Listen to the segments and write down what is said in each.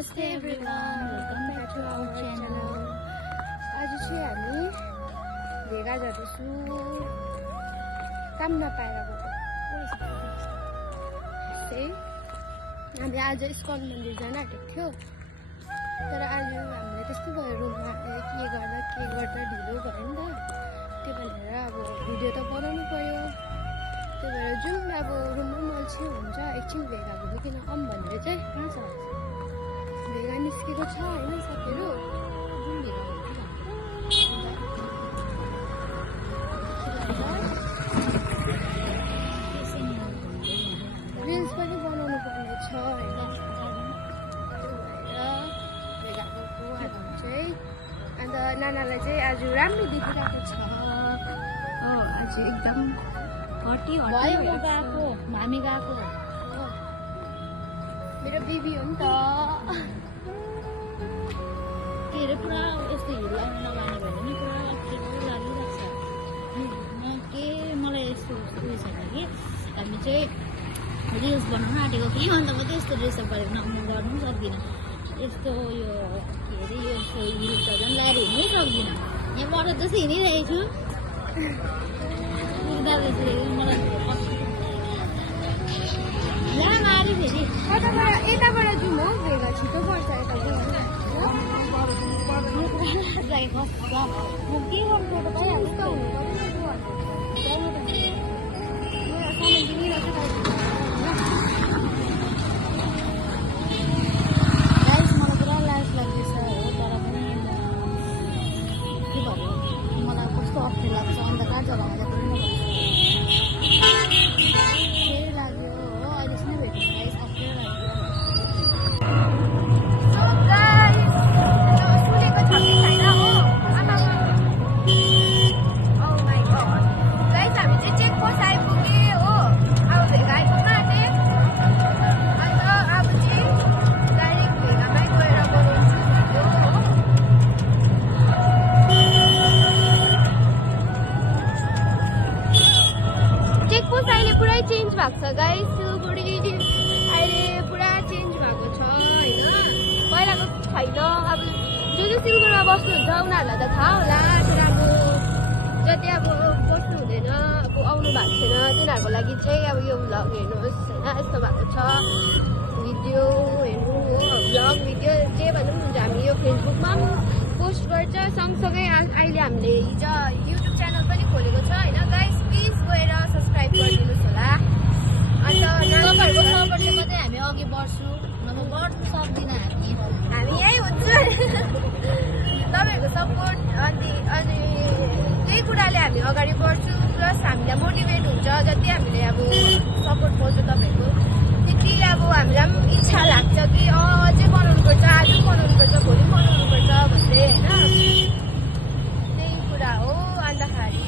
Namaste everyone, welcome back to our channel. आज चाहिँ हामी भेगा जाँदैछु काम नपाएर हामी आज इस्कन मन्दिर जान आँटेको थियो तर आज हामीलाई त्यस्तो भयो रुममा के गर्दा ढिलो भयो नि त त्यो भनेर अब भिडियो त बनाउनु पर्यो त्यही भएर जुन अब रुममा मल्छी हुन्छ एकछिन भेगा भुलिकन आउँ भनेर चाहिँ कहाँ छ भेगा निस्केको छ होइन साथीहरू जुन भेगा रिल्स पनि बनाउनु पर्ने छ होइन त्यो भएर भेगा गएको हामी चाहिँ अन्त नानालाई चाहिँ आज राम्रो देखिरहेको छ आज एकदम हटी गएको मामी गएको मेरो बेबी हो नि त के अरे पुरा यस्तो हिल आउनु नमाने भने नि पुरा अप्ठ्यारो लागिरहेको छ के मलाई यस्तो उयो छैन कि हामी चाहिँ रिल्स बनाउन आँटेको कि अन्त म त्यस्तो ड्रेसअप गरेर गर्नु पनि सक्दिनँ यस्तो यो के अरे यो यस्तो हिल त झन् लगाएर हिँड्नै सक्दिनँ यहाँबाट जस्तो हिँडिरहेको छु मलाई यहाँ मारि फेरि यताबाट जाउँ हो भेगा छिटो पर्छ यता म के गर्नु फोटो पाइहाल्छु त गाइस मलाई पुरा लाज लाग्दैछ हो तर पनि के भन्नु मलाई कस्तो अप्ठ्यारो लाग्छ अन्त कहाँ जग्गामा लाग्यो हो अहिलेसम्म भेट्नु गाइस अप्ठ्यारो चेन्ज भएको छ गाइस सिलगढी अहिले पुरा चेन्ज भएको छ होइन पहिलाको छैन अब जो सिलगढीमा बस्नुहुन्छ उनीहरूलाई त थाहा होला तर अब जति अब बस्नु हुँदैन अब आउनु भएको छैन तिनीहरूको लागि चाहिँ अब यो भ्लग हेर्नुहोस् होइन यस्तो भएको छ भिडियो हेर्नु हो भ्लग भिडियो जे भन्दा पनि हुन्छ हामी यो फेसबुकमा पनि पोस्ट गर्छ सँगसँगै अहिले हामीले हिजो युट्युब च्यानल पनि खोलेको छ होइन गाइस प्लिज गएर सब्सक्राइब गरिदिनुहोस् होला अन्त तपाईँहरूको सपोर्टले मात्रै हामी अघि बढ्छु नभए बढ्नु सक्दिनँ हामी यहीँ हुन्छु तपाईँहरूको सपोर्ट अनि त्यही कुराले हामी अगाडि बढ्छौँ प्लस हामीलाई मोटिभेट हुन्छ जति हामीले अब सपोर्ट पाउँछौँ तपाईँहरूको त्यति अब हामीलाई पनि इच्छा लाग्छ कि अझै बनाउनुपर्छ आज पनि बनाउनुपर्छ भोलि पनि बनाउनुपर्छ भन्दै होइन त्यही कुरा हो अन्तखेरि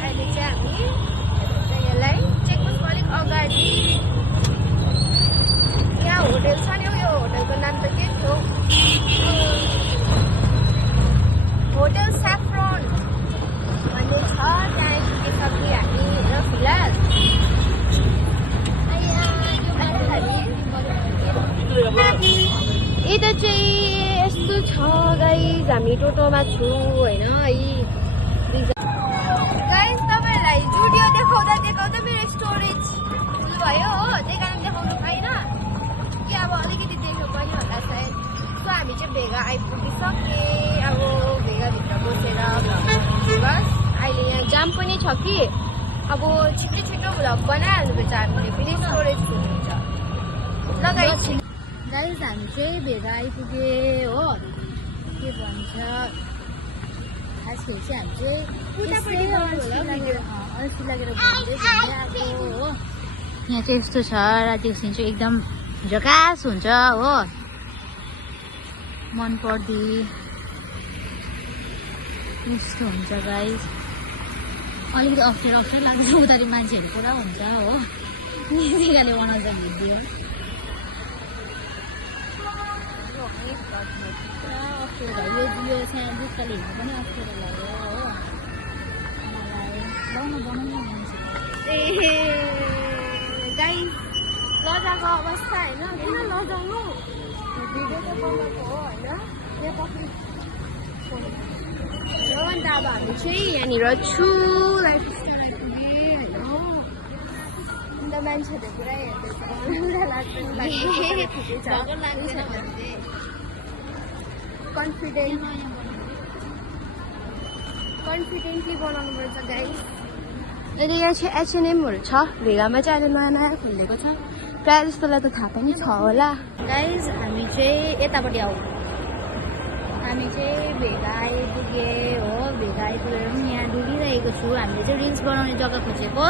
अहिले चाहिँ हामी यसलाई चेकपोस्ट अलिक अगाडि यहाँ होटेल छ नि यो होटेलको नाम त के थियो होटेल स्याफ्रोन भन्ने छ त्यहाँ पुगिसक्यो हामी होइन फिलहाल यता चाहिँ यस्तो छ गाइस हामी टोटोमा छु होइन गाइस तपाईँहरूलाई जुडियो देखाउँदा मेरो स्टोरेज फुल भयो हो त्यही कारण देखाउनु पाइनँ कि अब अलिकति देख्नु पनि होला सायद सो हामी चाहिँ भेगा आइपुगिसके अब भेगाभित्र बसेर बस अहिले यहाँ जाम पनि छ कि अब छिटो भ्लग बनाइहाल्नुपर्छ हामीले फेरि स्टोरेज फुल हुन्छ लगाइ गाइस हामी चाहिँ भेगा आइपुगे हो के भन्छ खास गरी चाहिँ हामी चाहिँ अल्छी लागेर घुम्दै आएको हो यहाँ चाहिँ यस्तो छ रातिको सिन चाहिँ एकदम झकास हुन्छ हो मन पर्दी यस्तो हुन्छ गाइस अलिकति अप्ठ्यारो लाग्छ उतारि मान्छेहरू पुरा हुन्छ हो निकाले बनाउँछ भिडियो पुरा अप्ठ्यारो यो सानो जुत्ताले हिँड्नु पनि अप्ठ्यारो लाग्यो हो मलाई बनाउनु मान्छे गाइस लजाको अवस्था होइन किन लजाउनु भिडियो त बनाएको हो होइन अन्त अब हामी चाहिँ यहाँनिर छु लाइफस्टाइल आइपुगेँ होइन अन्त मान्छेहरूले पुरा हेर्दैछ पुरा लाग्छ कन्फिडेन्टली बनाउनुपर्छ गाइस। अहिले यहाँ चाहिँ H&Mहरू छ भेगामा चाहिँ अहिले नयाँ नयाँ खोलेको छ प्रायः जस्तोलाई त थाहा पनि छ होला। गाइज हामी चाहिँ यतापट्टि आऊ हामी चाहिँ भेगा आइपुगे हो भेगा आइपुगेर पनि यहाँ डुबिरहेको छु। हामीले चाहिँ रिल्स बनाउने जग्गा खोजेको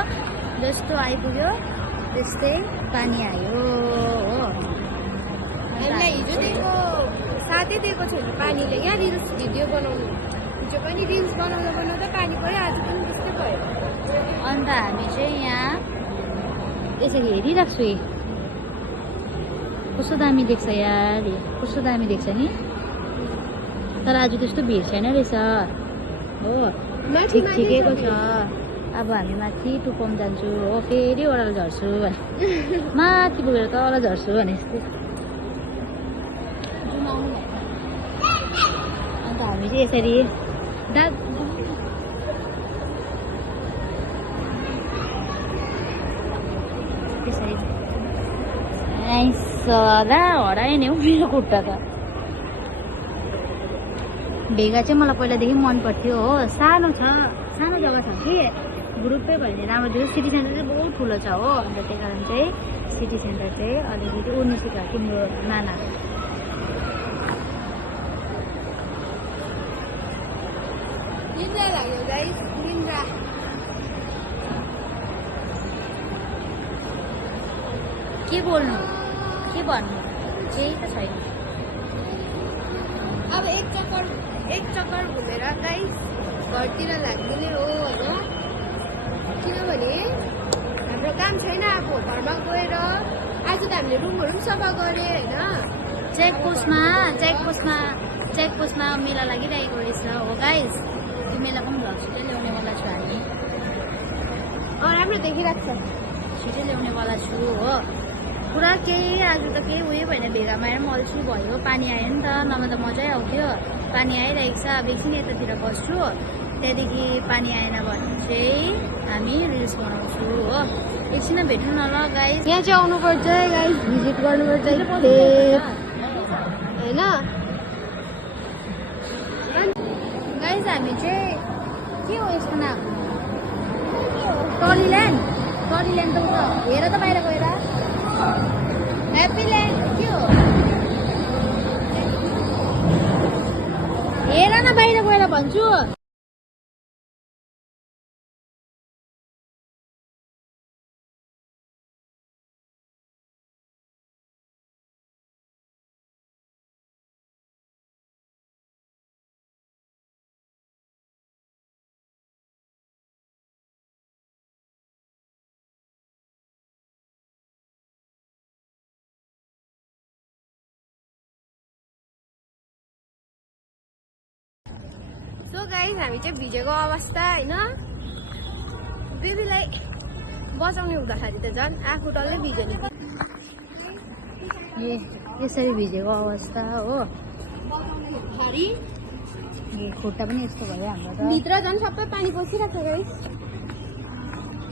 जस्तो आइपुग्यो त्यस्तै पानी आयो हो। हामीलाई हिजो दिएको साथै दिएको छैन पानीले यहाँ रिल्स भिडियो बनाउनु हिजो पनि रिल्स बनाउँदा बनाउँदा पानी पऱ्यो आज पनि त्यस्तै भयो। अन्त हामी चाहिँ यहाँ यसरी हेरिरहेको छु कस्तो दामी देख्छ यार कस्तो दामी देख्छ नि तर आज त्यस्तो भिड छैन रहेछ हो ठिक ठिकैको छ। अब हामी माथि टुपम जान्छु हो फेरि ओह्रालो झर्छु माथि पुगेर तल झर्छु भने जस्तो। अन्त हामी चाहिँ यसरी त्यसरी सदा हरायो नि हौ मेरो खुट्टा त। भेगा चाहिँ मलाई पहिलादेखि मन पर्थ्यो हो सानो जग्गा छ कि ग्रुपै भयो भने राम्रो थियो। सिटी सेन्टर चाहिँ बहुत ठुलो छ हो अन्त त्यही कारण चाहिँ सिटी सेन्टर चाहिँ अलिकति उन्नति भयो तिम्रो नाना। निन्द्रा लाग्यो गाइस निन्द्रा। के बोल्नु के भन्नु केही त छैन। अब एक चक्कर घुमेर गाइस घरतिर लाग्दिने हो होइन किनभने हाम्रो काम छैन। अब घरमा गएर आज त हामीले रुमहरू पनि सफा गऱ्यो होइन चेकपोस्टमा मेला लागिरहेको रहेछ हो गाइस। त्यो मेलाको पनि भ्लग छिटै ल्याउनेवाला छु हामी राम्रो देखिरहेको छ छिटै ल्याउनेवाला छु हो। पुरा केही आज त केही उयो भएन भेगामा आएर पनि अल्छी भयो पानी आयो नि त नभए त मजै आउँथ्यो। पानी आइरहेको छ अब एकछिन यतातिर बस्छु त्यहाँदेखि पानी आएन भने चाहिँ हामी रिल्स बनाउँछु हो। एकछिन भेट्नु न ल गाइस। यहाँ चाहिँ आउनुपर्छ गाइस भिजिट गर्नुपर्छ होइन गाइस। हामी चाहिँ के हो यसको नाम टलील्यान्ड त उता हेर त बाहिर गएर ह्याप्पील्यान्ड के हो हेर न बाहिर गएर भन्छु। सो गाइस हामी चाहिँ भिजेको अवस्था होइन बेबीलाई बचाउने हुँदाखेरि त झन् आफू डल्लै भिज्यो नि। यसरी भिजेको अवस्था हो खुट्टा पनि यस्तो भयो हाम्रो त भित्र झन् सबै पानी पसिरहेको छ गाइस।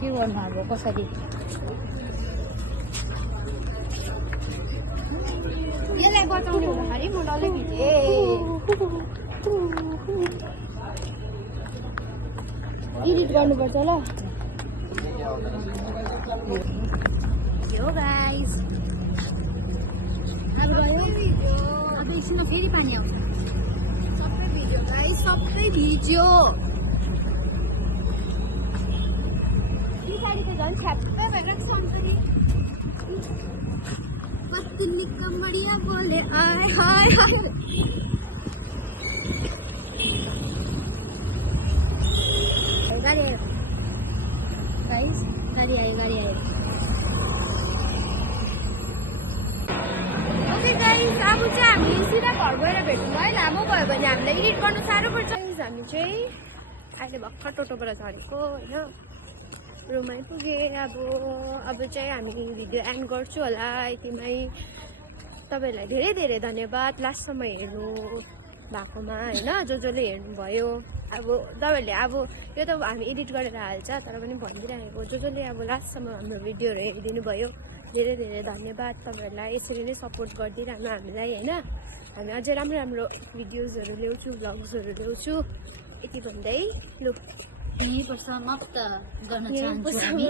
के गर्नु अब कसरी यसलाई बचाउने हुँदाखेरि म डल्लै भिजेँ। एडिट गर्नुपर्छ ल हो गाइस। अब गयो अब एकछिन फेरि पानी आउँछ सबै भिज्यो गाइस सबै भिज्यो। पछाडि त झन् छ्याप्पै भएर सन्तरी कति निक्का बढिया बोले आय हाय गाडी आयो गाइस गाडी आयो ओके गाइस अब चाहिँ हामी सिधा घर गएर भेट्छौँ है। लामो भयो भने हामीलाई एडिट गर्नु साह्रो पर्छ। हामी चाहिँ अहिले भर्खर टोटोबाट झरेको होइन रुम आइपुगेँ। अब चाहिँ हामी भिडियो एन्ड गर्छु होला यतिमै। तपाईँहरूलाई धेरै धेरै धन्यवाद लास्टसम्म हेर्नु भएकोमा होइन जसले हेर्नुभयो अब तपाईँहरूले अब यो त हामी एडिट गरेर हाल्छ तर पनि भनिदिइराखेको जसले अब लास्टसम्म हाम्रो भिडियोहरू हेरिदिनु भयो धेरै धेरै धन्यवाद तपाईँहरूलाई यसरी नै सपोर्ट गरिदिइरहनु हामीलाई होइन हामी अझै राम्रो राम्रो भिडियोजहरू ल्याउँछु भ्लग्सहरू ल्याउँछु यति भन्दै लु यहीँको समाप्त गर्न चाहन्छु हामी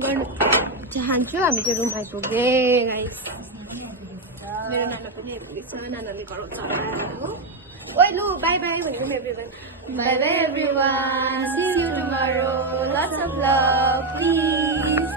गर्नु चाहन्छु हामी चाहिँ रुम आइपुगेँ गाइस मेरो नाना पनि आइपुगेको छ नानाले गराउँछ ओइ लु बाई बाई भनेको everyone bye bye everyone see you tomorrow lots of love please